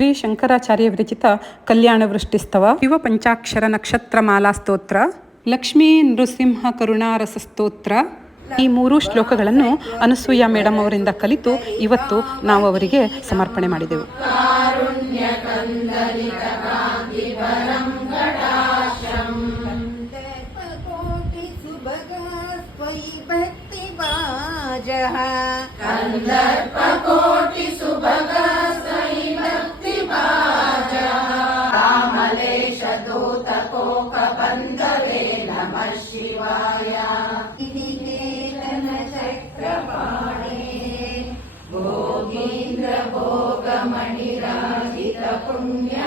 ಶ್ರೀ ಶಂಕರಾಚಾರ್ಯ ವಿರಚಿತ ಕಲ್ಯಾಣ ವೃಷ್ಟಿಸ್ತವ, ಶಿವ ಪಂಚಾಕ್ಷರ ನಕ್ಷತ್ರ ಮಾಲಾ ಸ್ತೋತ್ರ, ಲಕ್ಷ್ಮೀ ನೃಸಿಂಹ ಕರುಣಾರಸ ಸ್ತೋತ್ರ. ಈ 3 ಶ್ಲೋಕಗಳನ್ನು ಅನಸೂಯ ಮೇಡಮ್ ಅವರಿಂದ ಕಲಿತು ಇವತ್ತು ನಾವು ಅವರಿಗೆ ಸಮರ್ಪಣೆ ಮಾಡಿದೆವು. ಶಿವಾಯ ಚಕ್ರಪಾಣೆ ಭೋಗೀಂದ್ರ ಭೋಗಮಣಿರಾಜಿತ ಪುಣ್ಯ